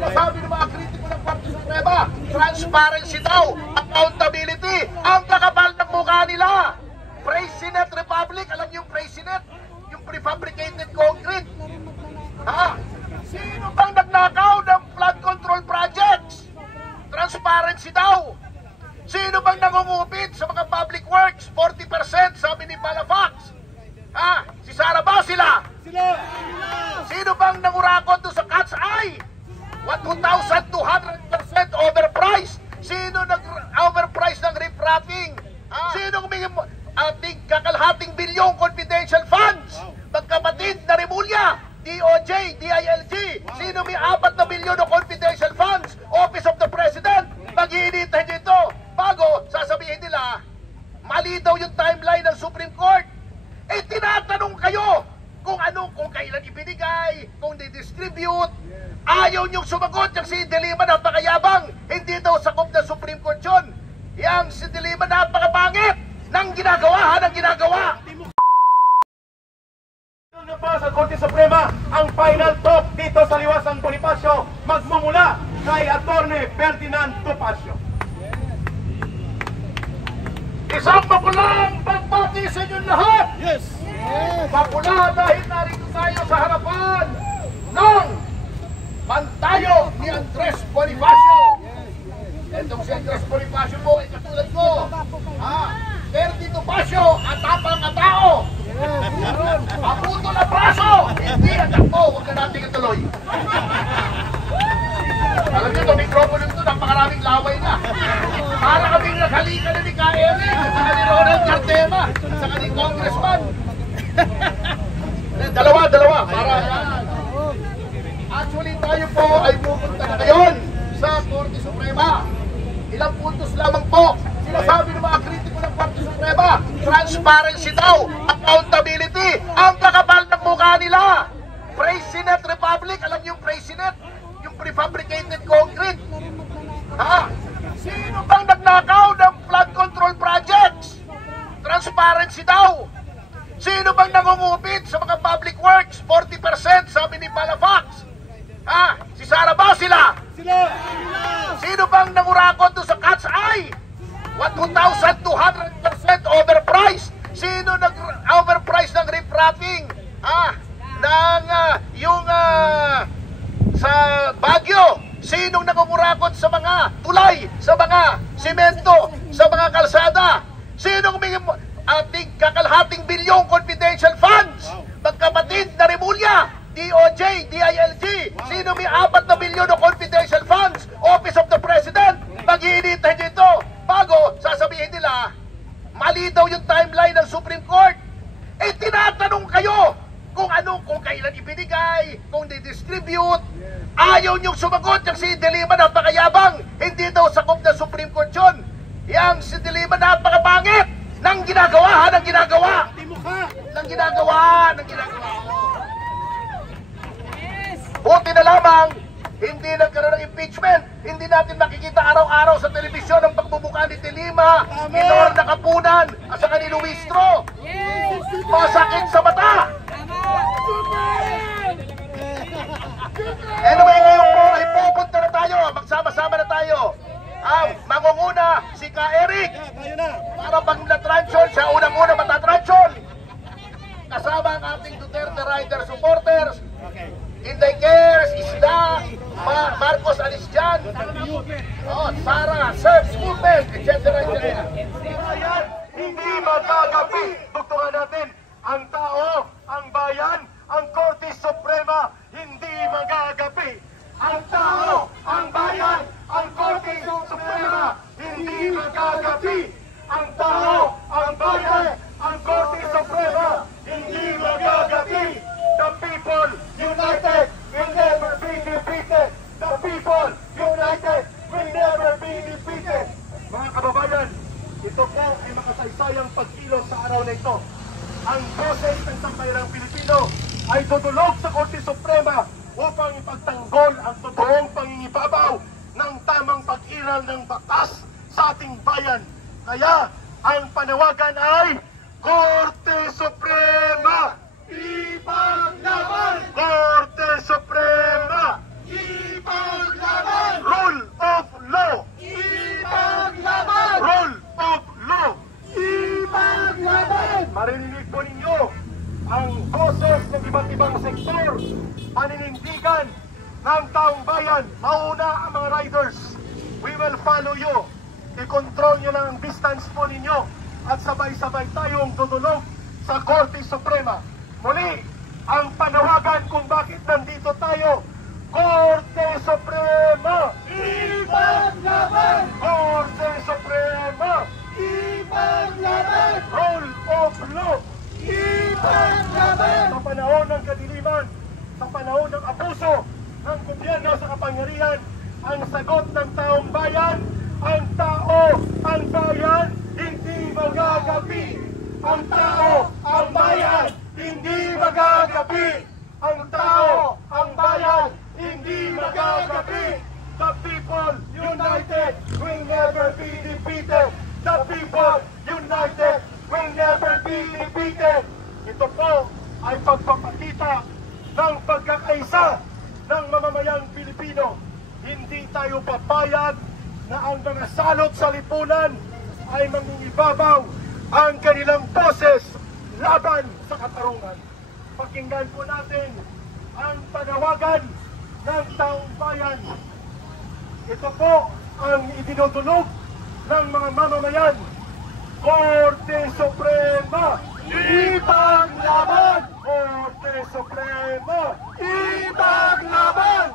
Sinasabi ng mga kritiko ng Korte Suprema, transparency daw, accountability, ang kakapal ng mukha nila. President Republic, alam niyo yung President? Yung prefabricated concrete. Ha? Sino bang nagnakaw ng flood control projects? Transparency daw. Sino bang nangungupit sa mga public works? 40% sabi ni Palafox. Ha? Si Sara ba sila? Sino bang nangurakot doon sa Cat's Eye? 1,200% overpriced. Sino nag-overpriced ng ripraping? Sino humingi ating kakalhating bilyong confidential funds? Magkapatid na Rimulya, DOJ, DILG. Sino may 4 na bilyon ng confidential funds? Office of the President. Mag-iinitay dito bago sasabihin nila mali daw yung timeline ng Supreme Court. Eh tinatanong kayo kung kailan ibinigay, kung di-distribute. Ayaw niyong sumagot. Yung si De Lima napakayabang, hindi daw sakop na Supreme Court yun. Yang si De Lima napakapangit ng ginagawa, ng ginagawa. Na pa sa Korte Suprema ang final talk dito sa Liwasang Bonifacio magmumula kay Attorney Ferdinand Topacio. Isang mapulang pagbati sa inyong lahat. Yes! Mapula dahil narito tayo sa harapan ng pantayo ni Andres Bonifacio. Itong si Andres Bonifacio po ay katulad ko. Ferdy Topacio, atapang atao. Aputo na braso, hindi anak mo. Huwag ka natin ituloy. Alam niyo, itong mikropono ito, napakaraming laway na. Para kaming naghalikan na ni Ka-Eric, saka ni Ronald Cartema, saka ni Congressman. Dalawa. Para actually, tayo po ay pupunta na ngayon sa Korte Suprema. Ilang puntos lamang po. Sinasabi ng mga kritiko ng Korte Suprema, transparency daw, accountability, ang kakapal ng mukha nila. President Republic, alam niyo yung President? Yung prefabricated concrete. Ha? Sino bang nagnakaw ng flood control projects? Transparency daw. Sino bang nangungupit sa mga public works? 40% sabi ni Palafox. Ha? Si Sara ba sila? Sino bang nangurakot doon sa Cat's Eye? 1,200% overpriced. Sino nag-overpriced ng ripraping? Sa Baguio, sinong nangungurakot sa mga tulay, sa mga simento, sa mga kalsada? Sinong may ating kakalhating bilyong confidential funds? Magkapatid na Rimulya, DOJ, DILG. Sino may 4 na bilyon ng confidential funds? Office of the President. Mag-iinitay dito bago sasabihin nila mali daw yung timeline ng Supreme Court. Eh tinatanong kayo kung kailan ibinigay, kung di-distribute. Ayaw niyong sumagot. Yung si De Lima napakayabang, hindi daw sakop na Supreme Court yun. Yang si De Lima napakapangit ng ginagawa, ng ginagawa. Buti na lamang hindi nagkaroon ng impeachment. Hindi natin makikita araw-araw sa telebisyon ang pagbubuka ni De Lima, ni Lorna Capunan, at saka ni Luistro. Masakit sa mata. Anyway, ngayon po ay pupunta na tayo. Magsama-sama na tayo. Mangunguna si Ka-Eric para pag natransyon, siya unang-una matatransyon. Kasama ang ating Duterte Rider supporters, Inday Cares, Isda, Marcos Alisjan, Sara, Search Movement, etc. Hindi magagapi. Dugtungan natin ang tao, ang bayan, ang Korte Suprema. Hindi magagapi. Ang tao, ang bayan, ang Korte Suprema. Hindi magagapi. Ang tao, ang bayan, ang Korte Suprema. Hindi magagapi. The people united will never be defeated. The people united will never be defeated. Mga kababayan, ito po ay makasaysayang pagkilos sa araw na ito. Ang boses ng sambayang Pilipino ay tutulog sa Korte Suprema upang ipagtanggol ang totoong pangingibabaw ng tamang pag-iral ng batas sa ating bayan. Kaya ang panawagan ay Korte Suprema! Ipaglaban! Korte Suprema! Ipaglaban! panindigan ng taong bayan. Mauna ang mga riders. We will follow you. I-control nyo lang ang distance po ninyo at sabay-sabay tayong tutulog sa Korte Suprema. Muli, ang panawagan kung bakit nandito tayo, Korte Suprema! Ipaglaban! Korte Suprema! Ipaglaban! Rule of law! Ipaglaban! Sa panahon ng kadiliman, sa panahon ng abuso ng gobyerno sa kapangyarihan, ang sagot ng taong bayan, ang tao, ang bayan, hindi magagapi. Ang tao, ang bayan, hindi magagapi. Ang tao, ang bayan, hindi magagapi. The people united will never be defeated. The people united will never be defeated. Ito po ay pagpapakita ng pagkakaisa ng mamamayang Pilipino. Hindi tayo papayag na ang mga salot sa lipunan ay mangingibabaw ang kanilang boses laban sa katarungan. Pakinggan po natin ang panawagan ng taong bayan. Ito po ang idinudulog ng mga mamamayan. Korte Suprema, ipaglaban! Korte Suprema, ipaglaban!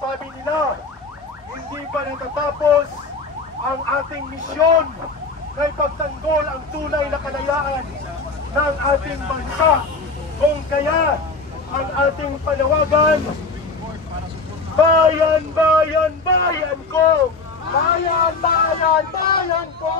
Sabi nila, hindi pa natatapos ang ating misyon na ipagtanggol ang tunay na kalayaan ng ating bansa. Kung kaya, ang ating panawagan, bayan, bayan, bayan ko! Bayan, bayan, bayan ko!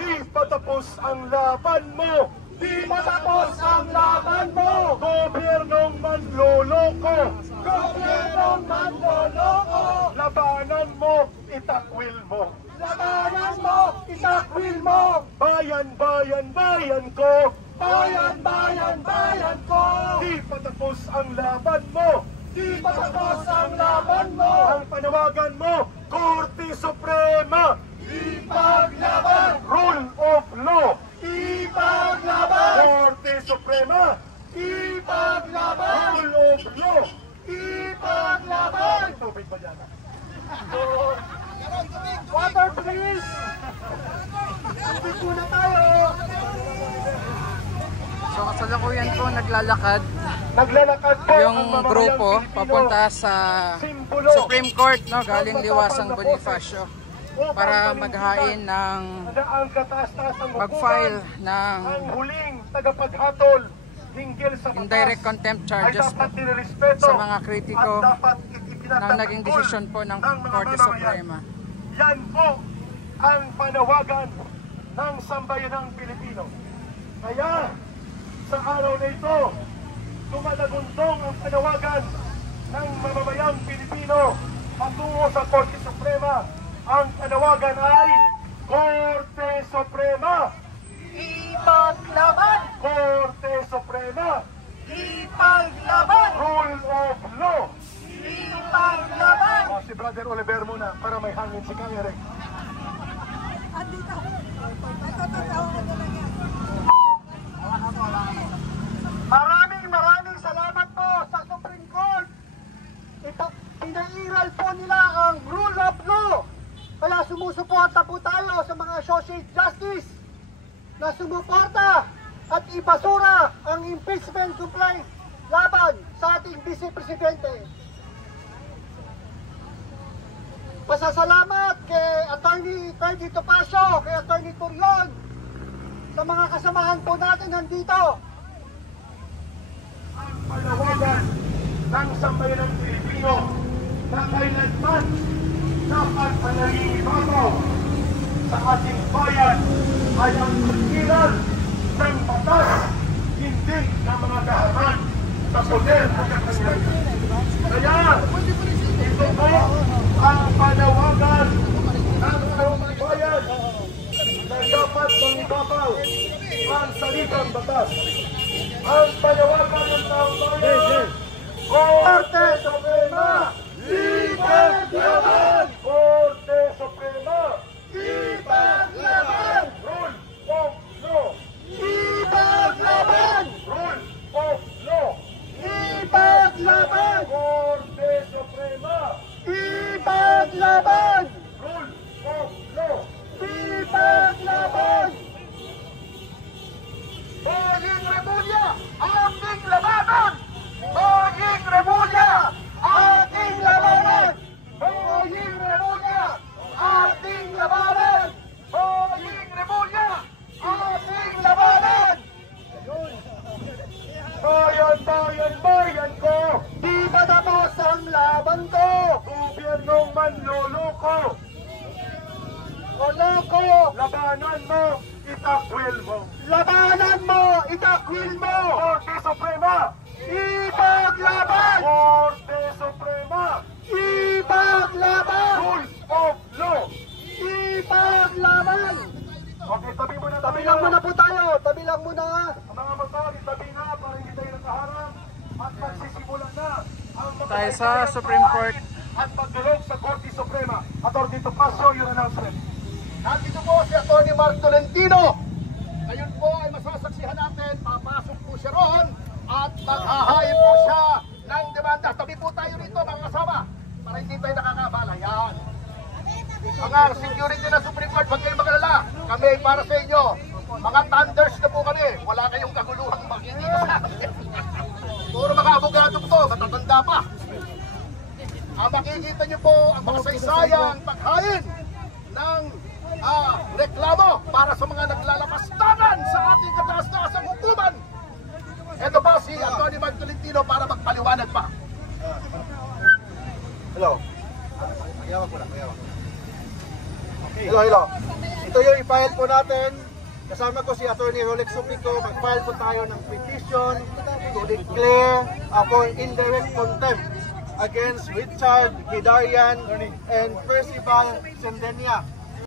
Di patapos ang laban mo! Di patapos ang laban mo! Gobyernong manloloko! Gobyernong manloloko! Labanan mo, itakwil mo! Labanan mo, itakwil mo! Bayan, bayan, bayan ko! Bayan, bayan, bayan ko! Di patapos ang laban mo! Di patapos ang laban mo! Ang panawagan mo, Korte Suprema! Ipaglaban! Rule of law! Ipaglaban! Korte Suprema! Ipaglaban! Rule of law! Ipaglaban! Tubig ba dyan? Water please! Tubig muna tayo! So kasalukuyan po naglalakad Naglalakad po yung ang mamamayang grupo Pilipino. papunta sa Simbolo Supreme Court, no, galing Liwasang Bonifacio upang para panindigan maghain ng na ang kataas-taasang mag-file hukuman ng ang huling tagapaghatol hinggil sa batas indirect contempt charges ay dapat nirespeto sa mga kritiko at dapat ng ipinatanggol naging desisyon po ng mga Korte mamamayan. Suprema. Yan po ang panawagan ng sambayanang Pilipino. Kaya sa araw na ito, tumalaguntong ang panawagan ng mamamayang Pilipino patungo sa Korte Suprema. Ang panawagan ay Korte Suprema! Ipaglaban! Korte Suprema! Ipaglaban! Rule of law! Ipaglaban! Si Brother Oliver muna para may hangin si Kang Eric. Andito. Ito, tatawag ko lang yan. Maraming salamat po sa Supreme Court. Ito, pinairal po nila ang rule of law. Kaya sumusuporta po tayo sa mga social justice na sumuporta at ibasura ang impeachment complaint laban sa ating Vice Presidente. Pasasalamat kay Attorney Ferdy Topacio, kay Attorney Turion, sa mga kasamahan po natin nandito. Ang panawagan ng sambayanang Pilipino na kailanman dapat manangibabaw sa ating bayan ay ang pagkilan ng batas, hindi ng mga kahaman sa poder at kapangyarihan. Kaya, ito po ang panawagan ng taong bayan na dapat mangibabaw ang salitang batas. Ang panawagan ng taong bayan, Korte Suprema! Ipaglaban! Korte Suprema! Ipaglaban! Rule of law! Ipaglaban! Rule of law! Ipaglaban! Korte Ipaglaban! Rule of law! Ipaglaban! Boying Remulla, ating labanan! Boying Remulla, ating labanan! Boying Remulla, ating labanan! Boying Remulla, ating labanan! Bayan, bayan, bayan ko! Di ba tapos ang laban ko? Gobyernong manloloko! Loloko! Labanan mo, itakwil mo! Labanan mo, itakwil mo! Korte Suprema! Ipaglaban! Korte Suprema! Ipaglaban! Rules of law! Ipaglaban! Okay, tabi muna tayo. Tabi lang muna po tayo. Tabi lang muna. Ang mga motor, tabi na para hindi tayo nakaharap. At magsisimula na ang mga Tayo sa Supreme Court. at magdulog sa Korte Suprema. Atty. Topacio, your announcement. Nandito po si Atty. Mark Tolentino. Ngayon po ay masasaksihan natin, papasok po siya roon at maghahain po siya ng demanda. Tabi po tayo rito mga kasama para hindi tayo nakakabala. Yan. Mga security na Supreme Court, huwag kayong magalala. Kami ay para sa inyo. Mga thunders na po kami. Wala kayong kaguluhang makikita sa amin. Puro mga abogado po to, matatanda pa. Makikita niyo po ang makasaysayang paghain ng reklamo para sa mga naglalapastangan sa ating kataas-taasang hukuman. Ito po si Atty. Mark Tolentino para magpaliwanag pa. Hello. Hello. Ito yung i-file po natin. Kasama ko si Atty. Rolex Supico. Mag-file po tayo ng petition to declare for indirect contempt against Richard Hidarian and Percival Sendenia.